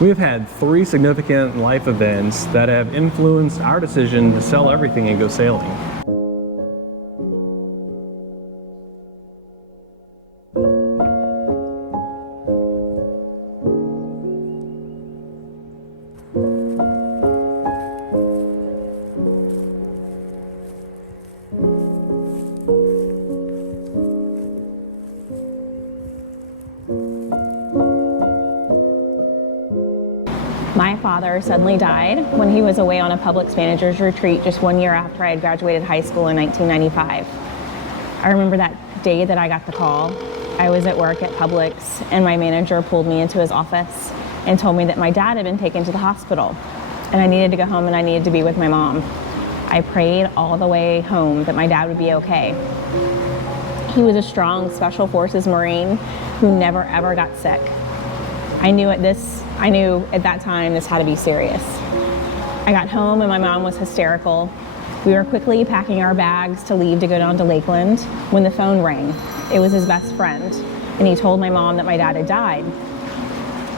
We've had 3 significant life events that have influenced our decision to sell everything and go sailing. My father suddenly died when he was away on a Publix manager's retreat just 1 year after I had graduated high school in 1995. I remember that day that I got the call. I was at work at Publix and my manager pulled me into his office and told me that my dad had been taken to the hospital and I needed to go home and I needed to be with my mom. I prayed all the way home that my dad would be okay. He was a strong Special Forces Marine who never ever got sick. I knew at that time this had to be serious. I got home and my mom was hysterical. We were quickly packing our bags to leave to go down to Lakeland when the phone rang. It was his best friend, and he told my mom that my dad had died.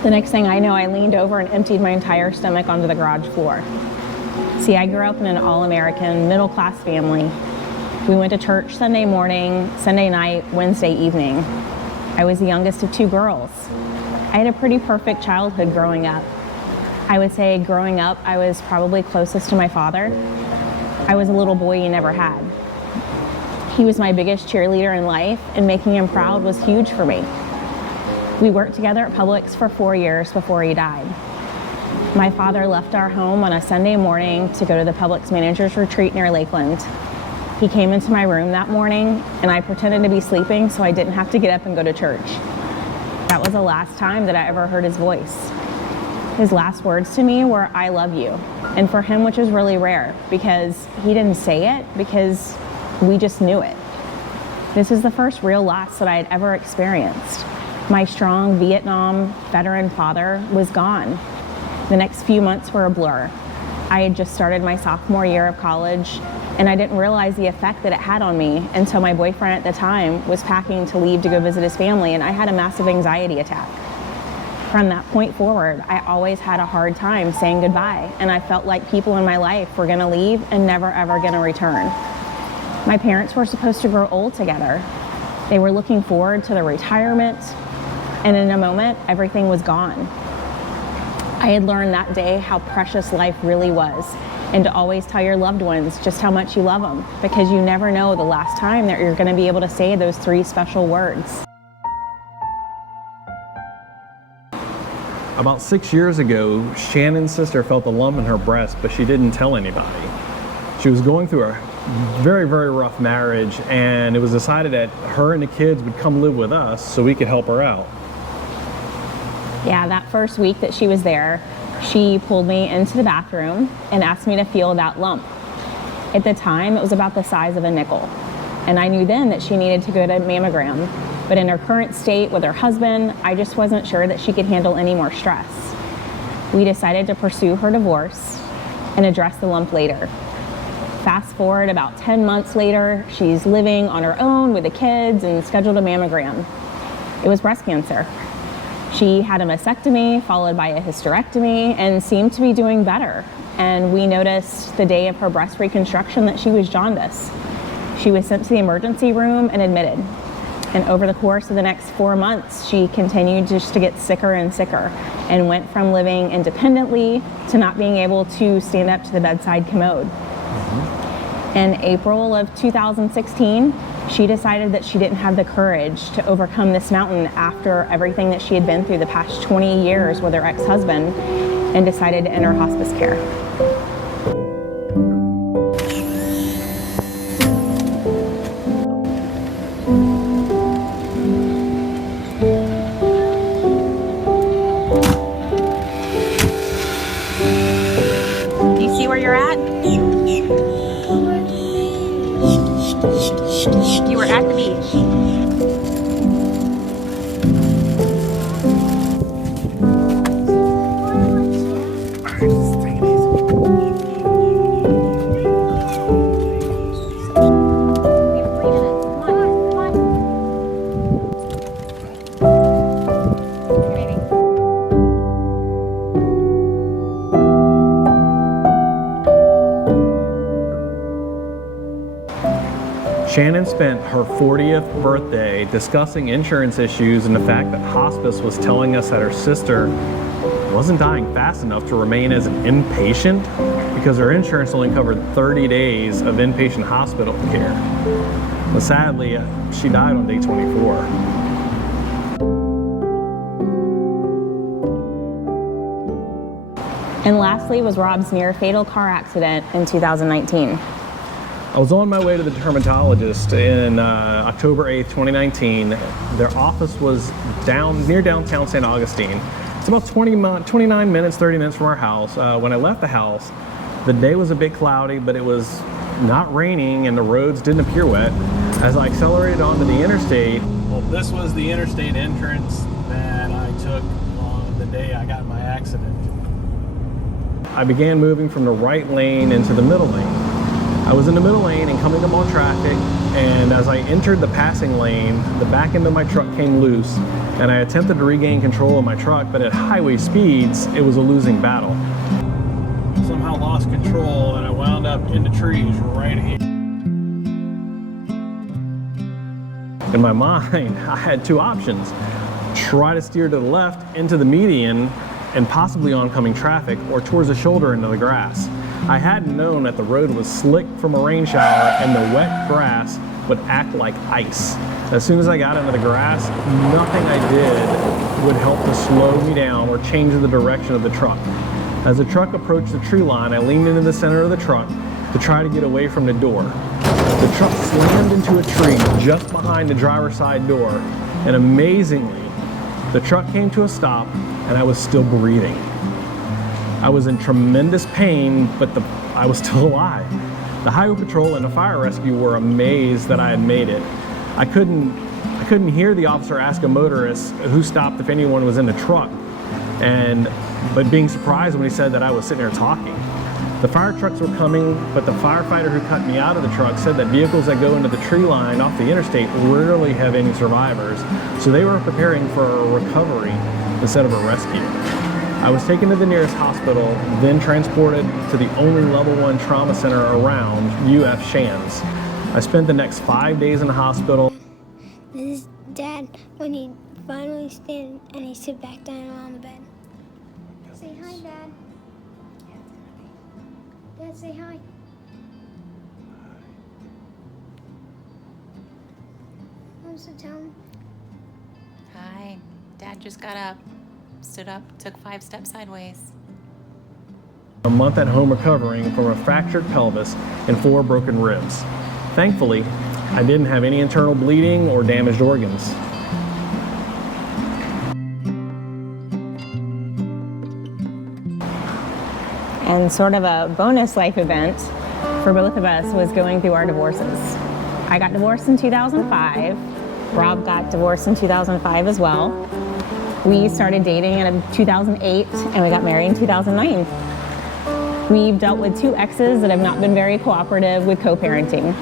The next thing I know, I leaned over and emptied my entire stomach onto the garage floor. See, I grew up in an all-American, middle-class family. We went to church Sunday morning, Sunday night, Wednesday evening. I was the youngest of 2 girls. I had a pretty perfect childhood growing up. I would say growing up, I was probably closest to my father. I was a little boy he never had. He was my biggest cheerleader in life, and making him proud was huge for me. We worked together at Publix for 4 years before he died. My father left our home on a Sunday morning to go to the Publix manager's retreat near Lakeland. He came into my room that morning, and I pretended to be sleeping so I didn't have to get up and go to church. That was the last time that I ever heard his voice. His last words to me were, "I love you." And for him, which is really rare, because he didn't say it, because we just knew it. This is the first real loss that I had ever experienced. My strong Vietnam veteran father was gone. The next few months were a blur. I had just started my sophomore year of college, and I didn't realize the effect that it had on me until my boyfriend at the time was packing to leave to go visit his family, and I had a massive anxiety attack. From that point forward, I always had a hard time saying goodbye, and I felt like people in my life were gonna leave and never ever gonna return. My parents were supposed to grow old together. They were looking forward to their retirement, and in a moment, everything was gone. I had learned that day how precious life really was, and to always tell your loved ones just how much you love them, because you never know the last time that you're gonna be able to say those 3 special words. About 6 years ago, Shannon's sister felt a lump in her breast, but she didn't tell anybody. She was going through a very, very rough marriage, and it was decided that her and the kids would come live with us so we could help her out. Yeah, that first week that she was there, she pulled me into the bathroom and asked me to feel that lump. At the time, it was about the size of a nickel. And I knew then that she needed to go to a mammogram. But in her current state with her husband, I just wasn't sure that she could handle any more stress. We decided to pursue her divorce and address the lump later. Fast forward about 10 months later, she's living on her own with the kids and scheduled a mammogram. It was breast cancer. She had a mastectomy followed by a hysterectomy and seemed to be doing better. And we noticed the day of her breast reconstruction that she was jaundiced. She was sent to the emergency room and admitted. And over the course of the next 4 months, she continued just to get sicker and sicker and went from living independently to not being able to stand up to the bedside commode. In April of 2016, she decided that she didn't have the courage to overcome this mountain after everything that she had been through the past 20 years with her ex-husband, and decided to enter hospice care. Do you see where you're at? You were at the beach. Shannon spent her 40th birthday discussing insurance issues and the fact that hospice was telling us that her sister wasn't dying fast enough to remain as an inpatient because her insurance only covered 30 days of inpatient hospital care. But sadly, she died on day 24. And lastly was Rob's near fatal car accident in 2019. I was on my way to the dermatologist in October 8th, 2019. Their office was near downtown St. Augustine. It's about 29 minutes, 30 minutes from our house. When I left the house, the day was a bit cloudy, but it was not raining and the roads didn't appear wet. As I accelerated onto the interstate, well, this was the interstate entrance that I took on the day I got in my accident. I began moving from the right lane into the middle lane. I was in the middle lane and coming up on traffic, and as I entered the passing lane, the back end of my truck came loose, and I attempted to regain control of my truck, but at highway speeds, it was a losing battle. Somehow lost control, and I wound up in the trees right here. In my mind, I had two options. Try to steer to the left into the median and possibly oncoming traffic, or towards the shoulder into the grass. I hadn't known that the road was slick from a rain shower and the wet grass would act like ice. As soon as I got into the grass, nothing I did would help to slow me down or change the direction of the truck. As the truck approached the tree line, I leaned into the center of the truck to try to get away from the door. The truck slammed into a tree just behind the driver's side door, and amazingly, the truck came to a stop and I was still breathing. I was in tremendous pain, but I was still alive. The highway patrol and the fire rescue were amazed that I had made it. I couldn't hear the officer ask a motorist who stopped if anyone was in the truck, but being surprised when he said that I was sitting there talking. The fire trucks were coming, but the firefighter who cut me out of the truck said that vehicles that go into the tree line off the interstate rarely have any survivors, so they were preparing for a recovery instead of a rescue. I was taken to the nearest hospital, then transported to the only level 1 trauma center around, UF Shands. I spent the next 5 days in the hospital. This is Dad when he finally stands and he sit back down on the bed. Say hi, Dad. Dad, say hi. Mom, so tell him. Hi. Dad just got up, stood up, took 5 steps sideways. A month at home recovering from a fractured pelvis and 4 broken ribs. Thankfully, I didn't have any internal bleeding or damaged organs. And sort of a bonus life event for both of us was going through our divorces. I got divorced in 2005. Rob got divorced in 2005 as well. We started dating in 2008 and we got married in 2009. We've dealt with 2 exes that have not been very cooperative with co-parenting.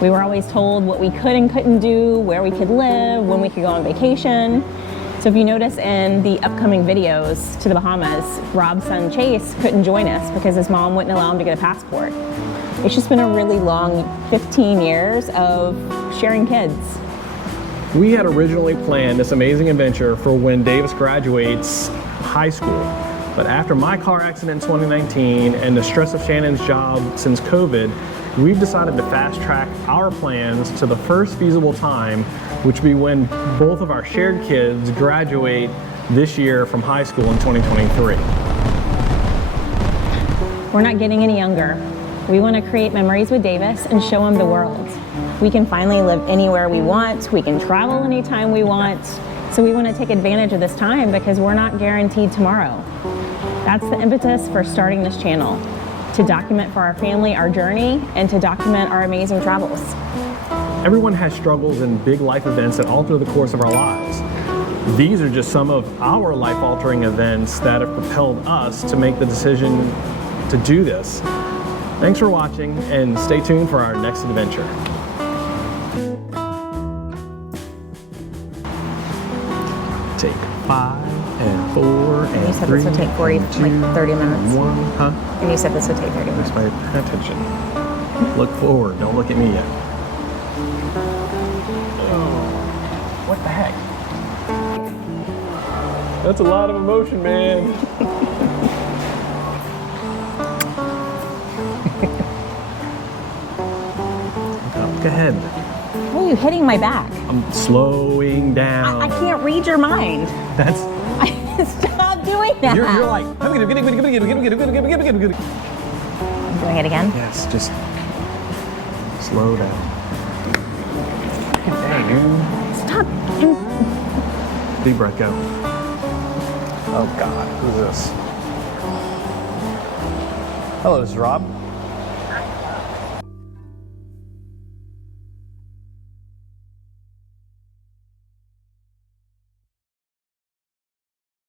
We were always told what we could and couldn't do, where we could live, when we could go on vacation. So if you notice in the upcoming videos to the Bahamas, Rob's son Chase couldn't join us because his mom wouldn't allow him to get a passport. It's just been a really long 15 years of sharing kids. We had originally planned this amazing adventure for when Davis graduates high school. But after my car accident in 2019 and the stress of Shannon's job since COVID, we've decided to fast track our plans to the first feasible time, which will be when both of our shared kids graduate this year from high school in 2023. We're not getting any younger. We want to create memories with Davis and show him the world. We can finally live anywhere we want. We can travel anytime we want. So we want to take advantage of this time because we're not guaranteed tomorrow. That's the impetus for starting this channel, to document for our family our journey and to document our amazing travels. Everyone has struggles and big life events that alter the course of our lives. These are just some of our life-altering events that have propelled us to make the decision to do this. Thanks for watching and stay tuned for our next adventure. Take 5 and 4 and You said 3 this would take 30 minutes. 1, huh? And you said this would take 30 minutes. Pay attention. Look forward, don't look at me yet. What the heck? That's a lot of emotion, man. Look ahead. Why are you hitting my back? I'm slowing down. I can't read your mind. That's. Stop doing that. You're like. I'm doing it again. Yes, just slow down. Dang, dude. Stop. Deep breath, go. Oh God, who's this? Hello, this is Rob.